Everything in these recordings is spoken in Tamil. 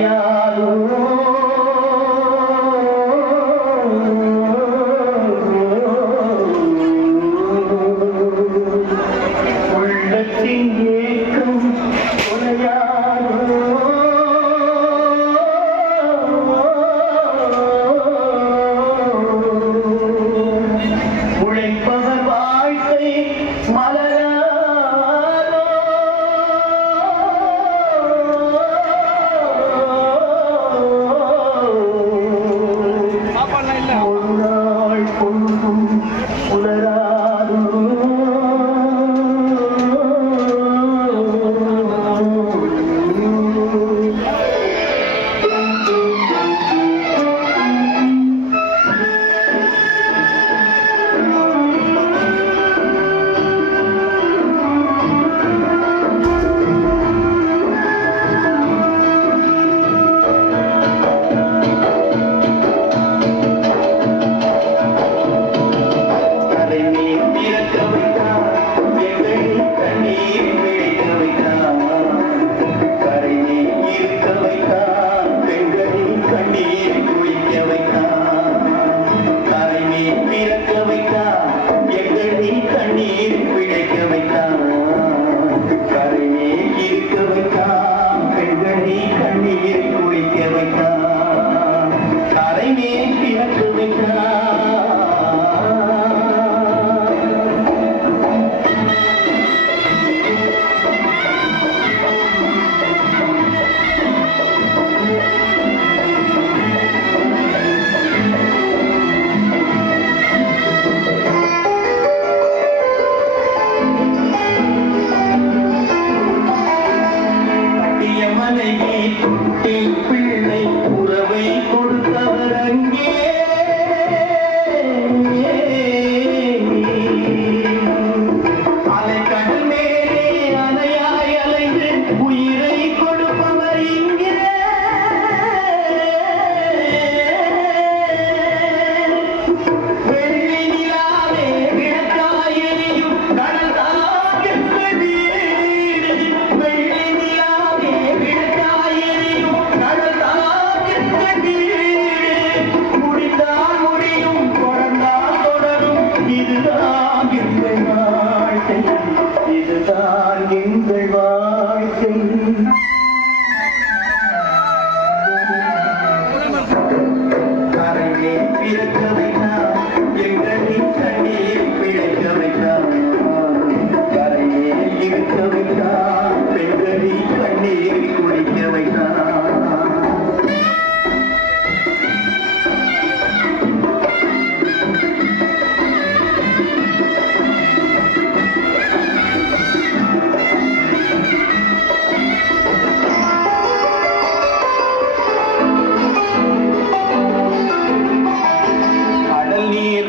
யாரோ உள்ளத்தின் ஏக்கம் உரையாரோ உழைப்பவர் வாழ்க்கை மலராரோ ஒரு நாள் பொழுதும் புலராரோ பிள்ளை உறவை கொடுத்தவர் அங்கே அலை கடல் மேலே அலையாய் அலைந்து உயிரை கொடுப்பவர் இங்கே வெள்ளி நிலாவே விளக்காய் எரியும் கடல் தான் எங்கள் வீடு வெள்ளி நிலாவே விளக்காய் எரியும் கடல் தான் எங்கள் வீடு முடிந்தால் முடியும் தொடர்ந்தால் தொடரும் இதுதான் எங்கள் வாழ்க்கை இதுதான் எங்கள் வாழ்க்கை கரையை பிறக்க வைத்தார் எங்களை கண்ணீர் பிழைக்க வைத்தார் கரையை இருக்க வைத்தார் பெண்களை கண்ணீர் குடிக்க வைத்தார்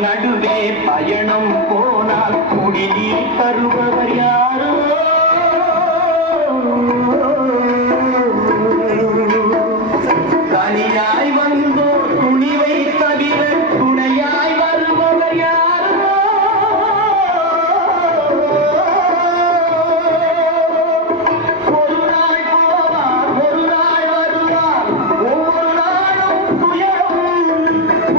நடுவே பயணம் போனால் குடிநீர் தருபவர் யாரோ தனியாய் வந்தோ துணிவை தவிர துணையாய் வருபவர் யாரோ ஒரு நாள் போவார் ஒரு நாள் வருவார் ஒவ்வொரு நாளும் துயரம்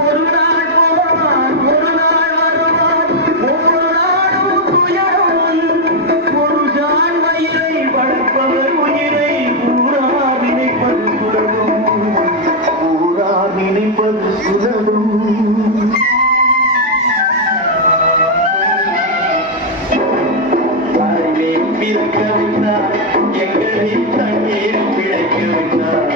ஒரு நாள் போவார் ஒரு நாள் வருவார் ஒவ்வொரு நாளும் துயரம் ஒரு ஜான் வயிறை வளர்ப்பவர் உயிரை ஊரா நினைப்பது சுலபம் ஊரா நினைப்பது சுலபம் பிறக்க வைத்தார் எங்களை தண்ணீர் பிழைக்க வைத்தார்